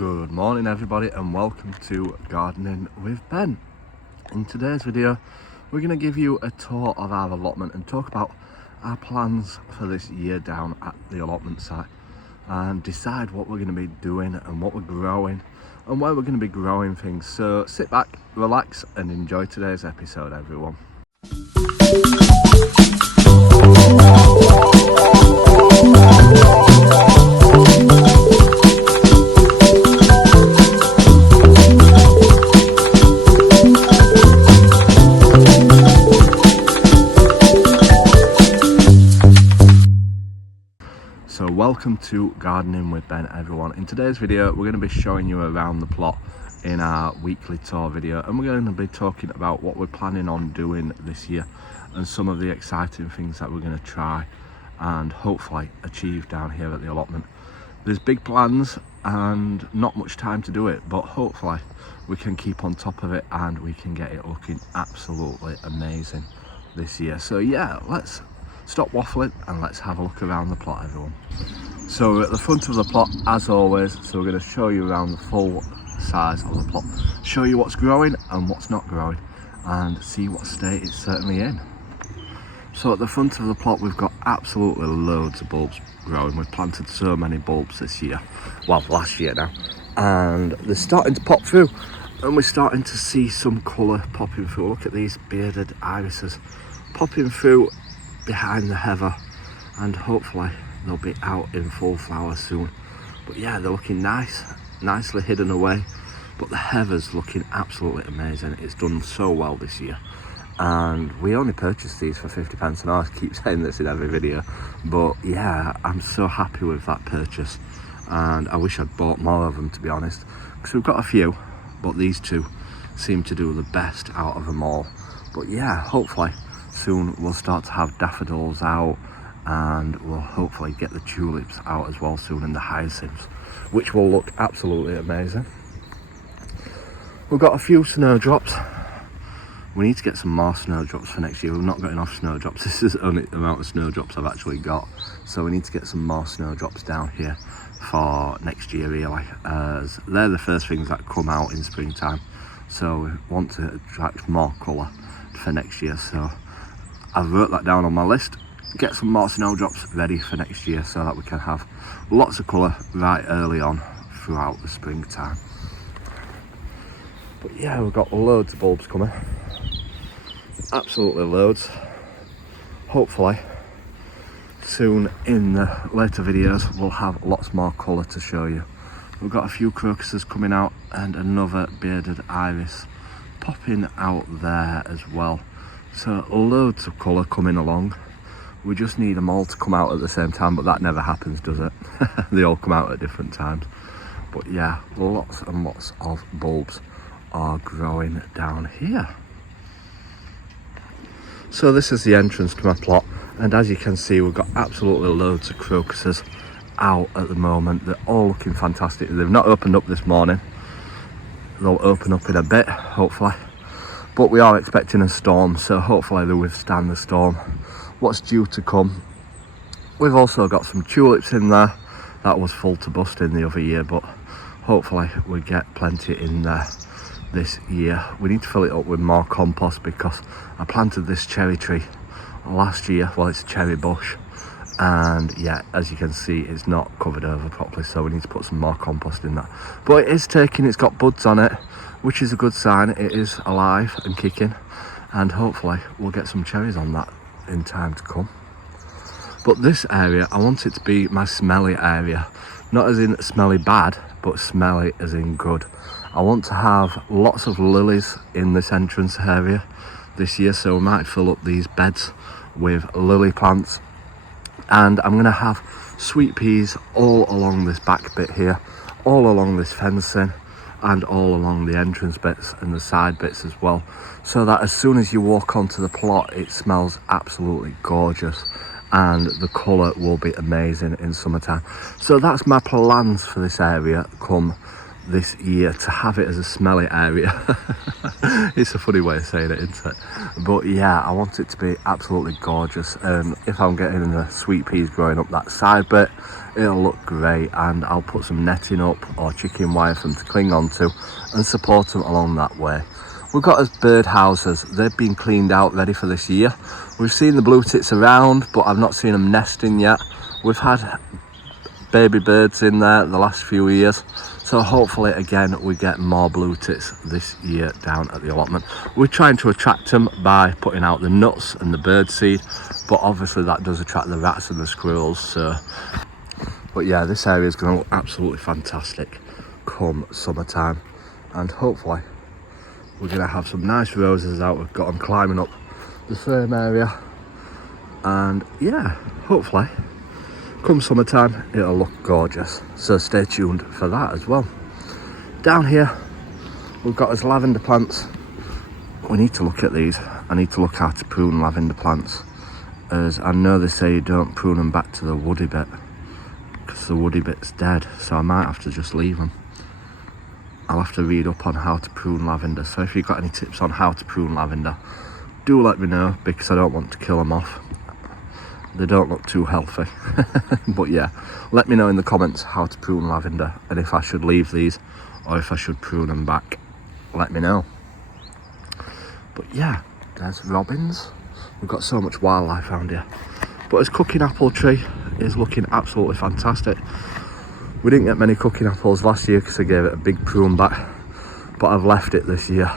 Good morning everybody and welcome to Gardening with Ben. In today's video we're going to give you a tour of our allotment and talk about our plans for this year down at the allotment site and decide what we're going to be doing and what we're growing and where we're going to be growing things. So sit back, relax and enjoy today's episode everyone. So welcome to Gardening with Ben everyone. In today's video we're going to be showing you around the plot in our weekly tour video, and we're going to be talking about what we're planning on doing this year and some of the exciting things that we're going to try and hopefully achieve down here at the allotment. There's big plans and not much time to do it, but hopefully we can keep on top of it and we can get it looking absolutely amazing this year. So yeah, let's stop waffling and let's have a look around the plot everyone. So we're at the front of the plot as always, so we're going to show you around the full size of the plot, show you what's growing and what's not growing and see what state it's certainly in. So at the front of the plot we've got absolutely loads of bulbs growing. We've planted so many bulbs this year, well last year now, and they're starting to pop through and we're starting to see some colour popping through. Look at these bearded irises popping through behind the heather, and hopefully they'll be out in full flower soon. But yeah, they're looking nice, nicely hidden away, but the heather's looking absolutely amazing. It's done so well this year, and we only purchased these for 50p. And I keep saying this in every video, but yeah, I'm so happy with that purchase and I wish I'd bought more of them, to be honest, because we've got a few, but these two seem to do the best out of them all. But yeah, hopefully soon we'll start to have daffodils out, and we'll hopefully get the tulips out as well soon, and the hyacinths, which will look absolutely amazing. We've got a few snowdrops. We need to get some more snowdrops for next year. We've not got enough snowdrops. This is the only amount of snowdrops I've actually got, so we need to get some more snowdrops down here for next year really, as they're the first things that come out in springtime, so we want to attract more colour for next year. So I've wrote that down on my list, get some more snowdrops ready for next year so that we can have lots of colour right early on throughout the springtime. But yeah, we've got loads of bulbs coming, absolutely loads. Hopefully soon in the later videos we'll have lots more colour to show you. We've got a few crocuses coming out and another bearded iris popping out there as well. So loads of colour coming along. We just need them all to come out at the same time, but that never happens, does it? They all come out at different times. But yeah, lots and lots of bulbs are growing down here. So this is the entrance to my plot, and as you can see we've got absolutely loads of crocuses out at the moment. They're all looking fantastic. They've not opened up this morning. They'll open up in a bit hopefully, but we are expecting a storm, so hopefully they'll withstand the storm what's due to come. We've also got some tulips in there. That was full to busting the other year, but hopefully we get plenty in there this year. We need to fill it up with more compost because I planted this cherry tree last year. Well, it's a cherry bush, and yeah, as you can see it's not covered over properly, so we need to put some more compost in that. But it is taking, it's got buds on it, which is a good sign. It is alive and kicking, and hopefully we'll get some cherries on that in time to come. But this area, I want it to be my smelly area, not as in smelly bad, but smelly as in good. I want to have lots of lilies in this entrance area this year, so we might fill up these beds with lily plants, and I'm going to have sweet peas all along this back bit here, all along this fencing, and all along the entrance bits and the side bits as well, so that as soon as you walk onto the plot it smells absolutely gorgeous and the colour will be amazing in summertime. So that's my plans for this area come this year to have it as a smelly area. It's a funny way of saying it, isn't it? But yeah, I want it to be absolutely gorgeous. If I'm getting the sweet peas growing up that side bit, it'll look great, and I'll put some netting up or chicken wire for them to cling onto and support them along that way. We've got us bird houses. They've been cleaned out, ready for this year. We've seen the blue tits around, but I've not seen them nesting yet. We've had baby birds in there the last few years, so hopefully again we get more blue tits this year down at the allotment. We're trying to attract them by putting out the nuts and the bird seed, but obviously that does attract the rats and the squirrels. So, but yeah, this area is going to look absolutely fantastic come summertime, and hopefully we're going to have some nice roses out. We've got them climbing up the frame area, and yeah, hopefully come summertime it'll look gorgeous, so stay tuned for that as well. Down here we've got us lavender plants. We need to look at these. I need to look how to prune lavender plants, as I know they say you don't prune them back to the woody bit because the woody bit's dead, so I might have to just leave them. I'll have to read up on how to prune lavender, so if you've got any tips on how to prune lavender, do let me know, because I don't want to kill them off. They don't look too healthy. But yeah, let me know in the comments how to prune lavender, and if I should leave these or if I should prune them back, let me know. But yeah, there's robins. We've got so much wildlife around here. But this cooking apple tree is looking absolutely fantastic. We didn't get many cooking apples last year because I gave it a big prune back, but I've left it this year,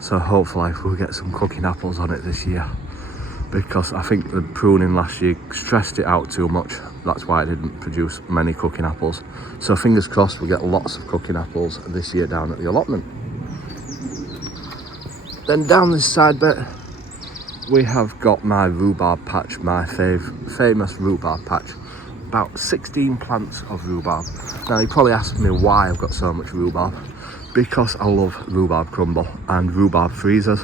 so hopefully we'll get some cooking apples on it this year, because I think the pruning last year stressed it out too much. That's why I didn't produce many cooking apples. So fingers crossed we'll get lots of cooking apples this year down at the allotment. Then down this side bit we have got my rhubarb patch, my famous rhubarb patch. About 16 plants of rhubarb. Now you probably asked me why I've got so much rhubarb. Because I love rhubarb crumble and rhubarb freezers,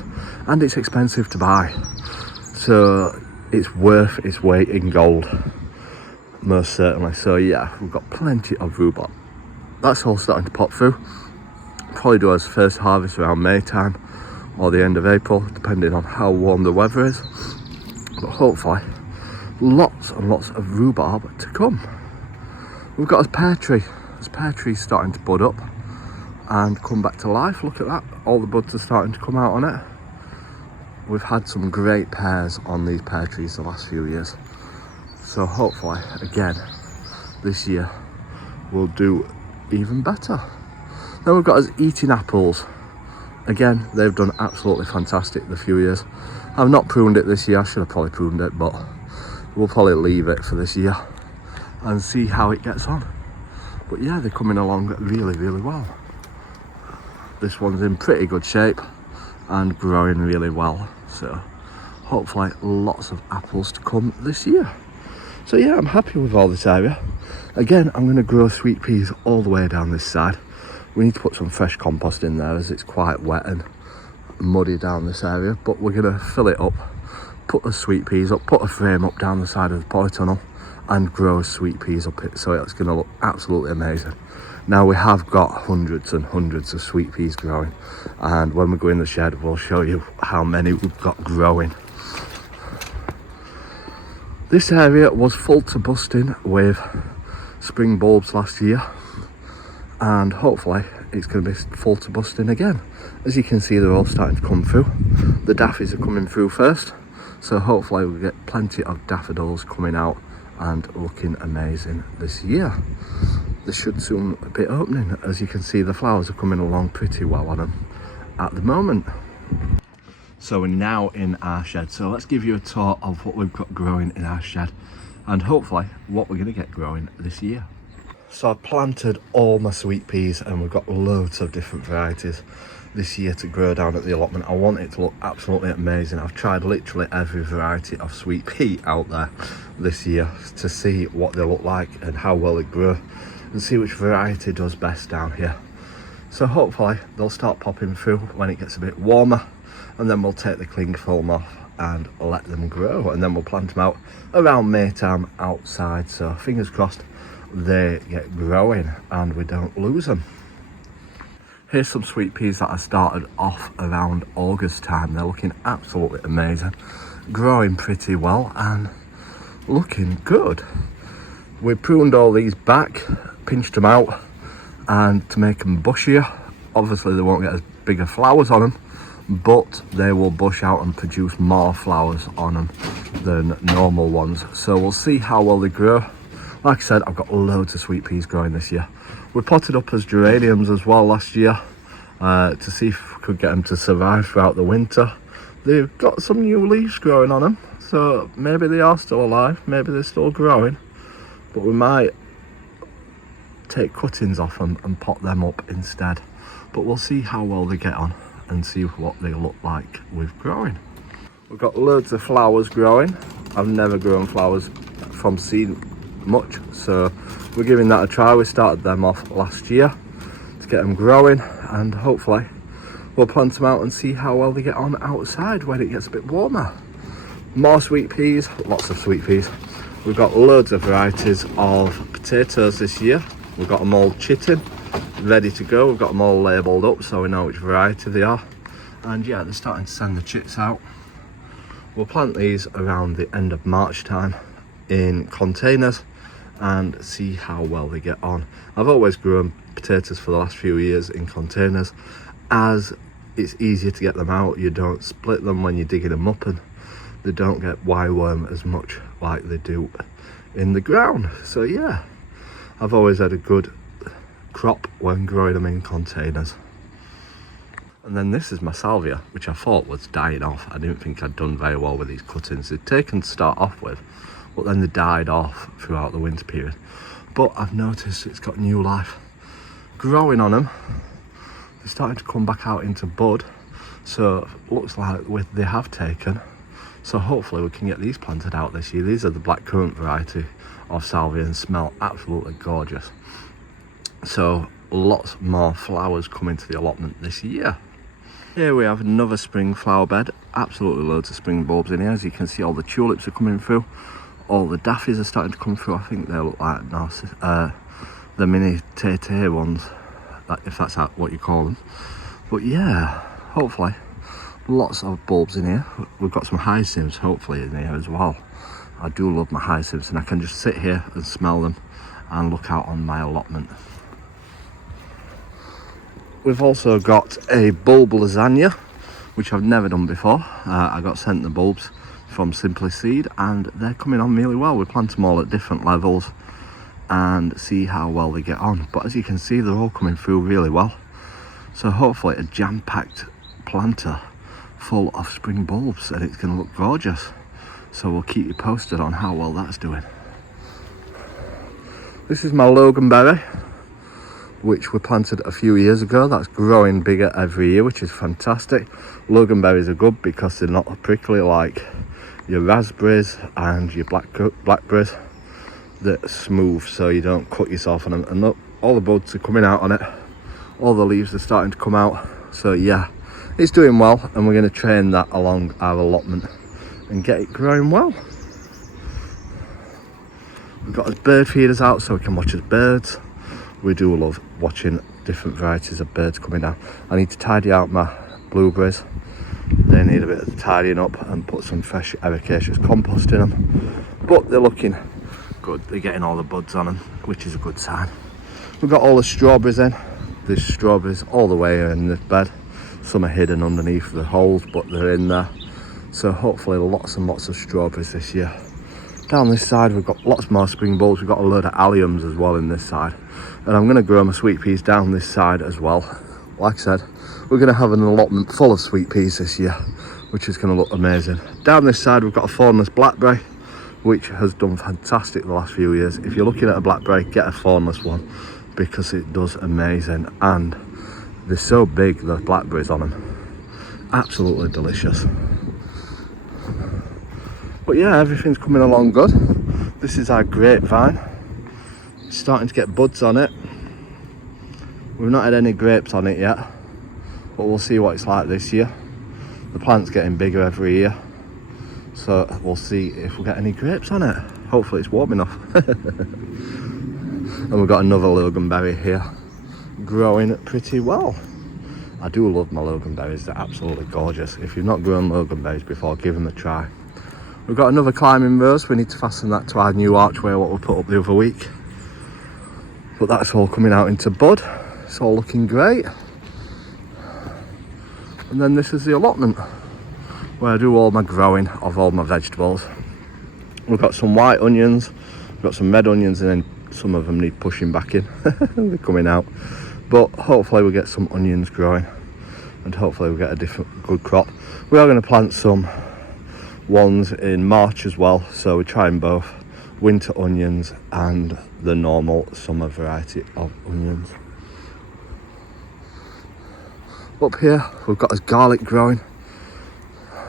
and it's expensive to buy, so it's worth its weight in gold, most certainly. So yeah, we've got plenty of rhubarb. That's all starting to pop through. Probably do us first harvest around May time or the end of April, depending on how warm the weather is. But hopefully lots and lots of rhubarb to come. We've got a pear tree. This pear tree's starting to bud up and come back to life. Look at that, all the buds are starting to come out on it. We've had some great pears on these pear trees the last few years, so hopefully again this year we'll do even better. Then we've got us eating apples. Again, they've done absolutely fantastic the few years. I've not pruned it this year. I should have probably pruned it, but we'll probably leave it for this year and see how it gets on. But yeah, they're coming along really, really well. This one's in pretty good shape and growing really well, so hopefully lots of apples to come this year. So yeah, I'm happy with all this area. Again, I'm going to grow sweet peas all the way down this side. We need to put some fresh compost in there as it's quite wet and muddy down this area, but we're going to fill it up, put the sweet peas up, put a frame up down the side of the polytunnel and grow sweet peas up it, so it's going to look absolutely amazing. Now we have got hundreds and hundreds of sweet peas growing, and when we go in the shed we'll show you how many we've got growing. This area was full to busting with spring bulbs last year, and hopefully it's going to be full to busting again. As you can see, they're all starting to come through. The daffodils are coming through first, so hopefully we'll get plenty of daffodils coming out and looking amazing this year. They should soon be opening. As you can see, the flowers are coming along pretty well on them at the moment. So we're now in our shed, so let's give you a tour of what we've got growing in our shed and hopefully what we're going to get growing this year. So I've planted all my sweet peas and we've got loads of different varieties this year to grow down at the allotment. I want it to look absolutely amazing. I've tried literally every variety of sweet pea out there this year to see what they look like and how well they grow and see which variety does best down here. So hopefully they'll start popping through when it gets a bit warmer, and then we'll take the cling film off and let them grow, and then we'll plant them out around May time outside, so fingers crossed they get growing and we don't lose them. Here's some sweet peas that I started off around August time. They're looking absolutely amazing, growing pretty well and looking good. We pruned all these back, pinched them out, and to make them bushier. Obviously they won't get as big of flowers on them, but they will bush out and produce more flowers on them than normal ones. So we'll see how well they grow. Like I said, I've got loads of sweet peas growing this year. We potted up as geraniums as well last year to see if we could get them to survive throughout the winter. They've got some new leaves growing on them, so maybe they are still alive, maybe they're still growing, but we might take cuttings off them and pot them up instead. But we'll see how well they get on and see what they look like with growing. We've got loads of flowers growing. I've never grown flowers from seed much, so we're giving that a try. We started them off last year to get them growing, and hopefully we'll plant them out and see how well they get on outside when it gets a bit warmer. More sweet peas, lots of sweet peas. We've got loads of varieties of potatoes this year. We've got them all chitting, ready to go. We've got them all labelled up so we know which variety they are. And yeah, they're starting to send the chits out. We'll plant these around the end of March time in containers and see how well they get on. I've always grown potatoes for the last few years in containers, as it's easier to get them out. You don't split them when you're digging them up, and they don't get wireworm as much like they do in the ground. So yeah, I've always had a good crop when growing them in containers. And then this is my salvia, which I thought was dying off. I didn't think I'd done very well with these cuttings. They'd taken to start off with, but then they died off throughout the winter period. But I've noticed it's got new life growing on them. They're starting to come back out into bud, so it looks like they have taken. So hopefully we can get these planted out this year. These are the blackcurrant variety of salvia and smell absolutely gorgeous. So lots more flowers coming to the allotment this year. Here we have another spring flower bed. Absolutely loads of spring bulbs in here. As you can see, all the tulips are coming through. All the daffies are starting to come through. I think they look like the mini tay ones, if that's what you call them. But yeah, hopefully lots of bulbs in here. We've got some hyacinths hopefully in here as well. I do love my hyacinths, and I can just sit here and smell them and look out on my allotment. We've also got a bulb lasagna, which I've never done before. I got sent the bulbs from Simply Seed, and they're coming on really well. We plant them all at different levels and see how well they get on. But as you can see, they're all coming through really well. So hopefully a jam-packed planter full of spring bulbs, and it's going to look gorgeous. So we'll keep you posted on how well that's doing. This is my loganberry, which we planted a few years ago. That's growing bigger every year, which is fantastic. Loganberries are good because they're not prickly like your raspberries and your blackberries. They're smooth, so you don't cut yourself on them. And look, all the buds are coming out on it. All the leaves are starting to come out. So yeah, it's doing well, and we're going to train that along our allotment and get it growing well. We've got his bird feeders out so we can watch his birds. We do love watching different varieties of birds coming down. I need to tidy out my blueberries. They need a bit of tidying up and put some fresh ericaceous compost in them. But they're looking good. They're getting all the buds on them, which is a good sign. We've got all the strawberries in. There's strawberries all the way in this bed. Some are hidden underneath the holes, but they're in there. So hopefully lots and lots of strawberries this year. Down this side we've got lots more spring bulbs. We've got a load of alliums as well in this side, and I'm going to grow my sweet peas down this side as well. Like I said, we're going to have an allotment full of sweet peas this year, which is going to look amazing. Down this side we've got a thornless blackberry, which has done fantastic the last few years. If you're looking at a blackberry, get a thornless one because it does amazing, and they're so big, the blackberries on them. Absolutely delicious. But yeah, everything's coming along good. This is our grapevine. It's starting to get buds on it. We've not had any grapes on it yet, but we'll see what it's like this year. The plant's getting bigger every year, so we'll see if we get any grapes on it. Hopefully it's warm enough. And we've got another loganberry here growing pretty well. I do love my loganberries, they're absolutely gorgeous. If you've not grown loganberries before, give them a try. We've got another climbing rose, we need to fasten that to our new archway, what we put up the other week. But that's all coming out into bud, it's all looking great. And then this is the allotment, where I do all my growing of all my vegetables. We've got some white onions, we've got some red onions, and then some of them need pushing back in. They're coming out. But hopefully we'll get some onions growing, and hopefully we'll get a good crop. We are going to plant some ones in March as well, so we're trying both winter onions and the normal summer variety of onions. Up here we've got this garlic growing.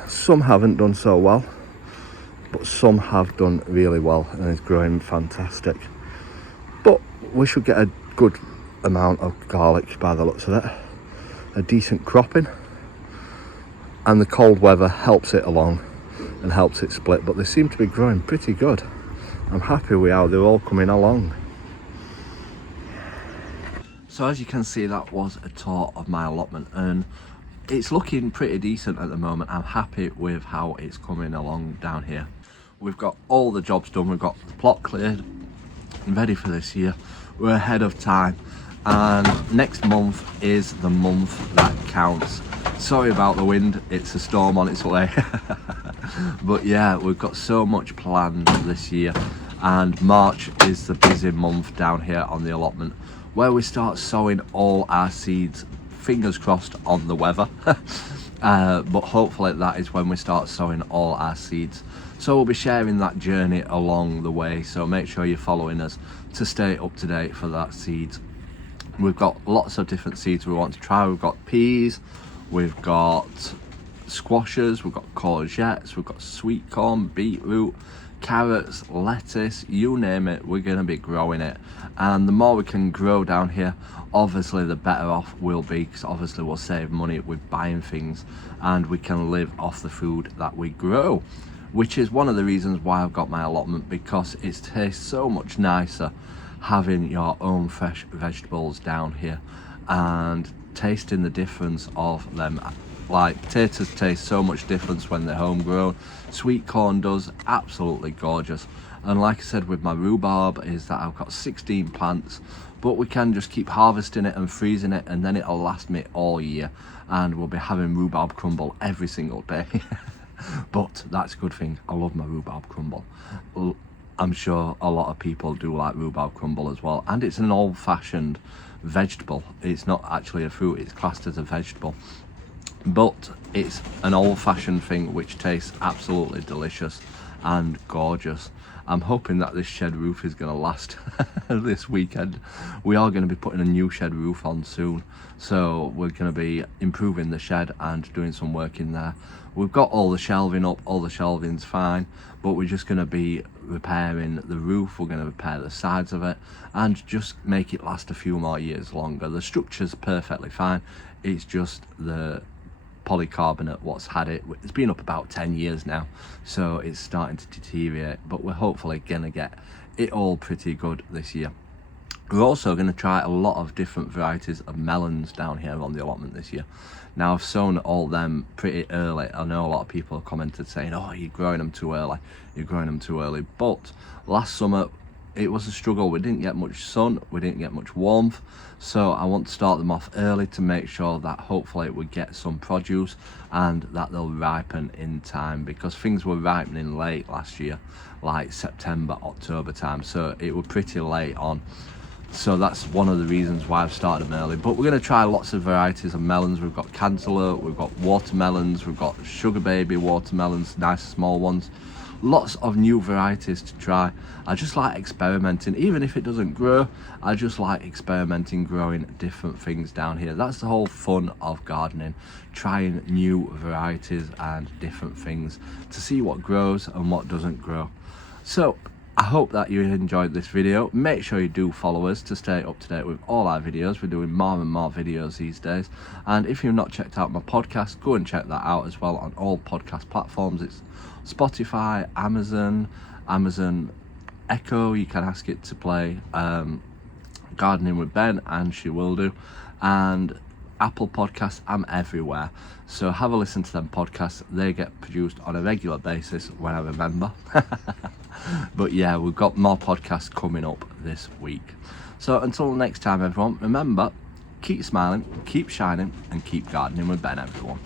Some haven't done so well, but some have done really well and it's growing fantastic. But we should get a good amount of garlic by the looks of it, a decent cropping, and the cold weather helps it along and helps it split, but they seem to be growing pretty good. I'm happy with how they're all coming along. So as you can see, that was a tour of my allotment and it's looking pretty decent at the moment. I'm happy with how it's coming along down here. We've got all the jobs done, we've got the plot cleared and ready for this year. We're ahead of time, and next month is the month that counts. Sorry about the wind, it's a storm on its way. But yeah, we've got so much planned this year, and March is the busy month down here on the allotment, where we start sowing all our seeds, fingers crossed on the weather. But hopefully that is when we start sowing all our seeds. So we'll be sharing that journey along the way, so make sure you're following us to stay up to date for that seeds. We've got lots of different seeds we want to try. We've got peas, we've got squashes, we've got courgettes, we've got sweet corn, beetroot, carrots, lettuce, you name it, we're going to be growing it. And the more we can grow down here, obviously the better off we'll be, because obviously we'll save money with buying things and we can live off the food that we grow, which is one of the reasons why I've got my allotment, because it tastes so much nicer having your own fresh vegetables down here and tasting the difference of them. Like potatoes taste so much different when they're homegrown. Sweet corn does, absolutely gorgeous. And like I said with my rhubarb, is that I've got 16 plants, but we can just keep harvesting it and freezing it, and then it'll last me all year, and we'll be having rhubarb crumble every single day. But that's a good thing, I love my rhubarb crumble. I'm sure a lot of people do like rhubarb crumble as well, and it's an old-fashioned vegetable. It's not actually a fruit, it's classed as a vegetable, but it's an old-fashioned thing which tastes absolutely delicious and gorgeous. I'm hoping that this shed roof is going to last this weekend. We are going to be putting a new shed roof on soon, so we're going to be improving the shed and doing some work in there. We've got all the shelving up, all the shelving's fine, but we're just going to be repairing the roof. We're going to repair the sides of it and just make it last a few more years longer. The structure's perfectly fine, it's just the polycarbonate what's had it. It's been up about 10 years now, so it's starting to deteriorate, but we're hopefully gonna get it all pretty good this year. We're also going to try a lot of different varieties of melons down here on the allotment this year. Now I've sown all them pretty early. I know a lot of people have commented saying, oh, you're growing them too early, you're growing them too early, but last summer it was a struggle. We didn't get much sun, we didn't get much warmth, so I want to start them off early to make sure that hopefully we get some produce and that they'll ripen in time, because things were ripening late last year, like September, October time, so it was pretty late on. So that's one of the reasons why I've started them early. But we're going to try lots of varieties of melons. We've got cantaloupe, we've got watermelons, we've got sugar baby watermelons, nice small ones. Lots of new varieties to try. I just like experimenting, even if it doesn't grow. I just like experimenting, growing different things down here. That's the whole fun of gardening, trying new varieties and different things to see what grows and what doesn't grow. So I hope that you enjoyed this video. Make sure you do follow us to stay up to date with all our videos. We're doing more and more videos these days, and if you've not checked out my podcast, go and check that out as well on all podcast platforms. It's Spotify, Amazon Echo. You can ask it to play Gardening with Ben and she will do, and Apple Podcasts. I'm everywhere, so have a listen to them podcasts. They get produced on a regular basis when I remember. But yeah, we've got more podcasts coming up this week. So until next time, everyone, remember, keep smiling, keep shining, and keep gardening with Ben, everyone.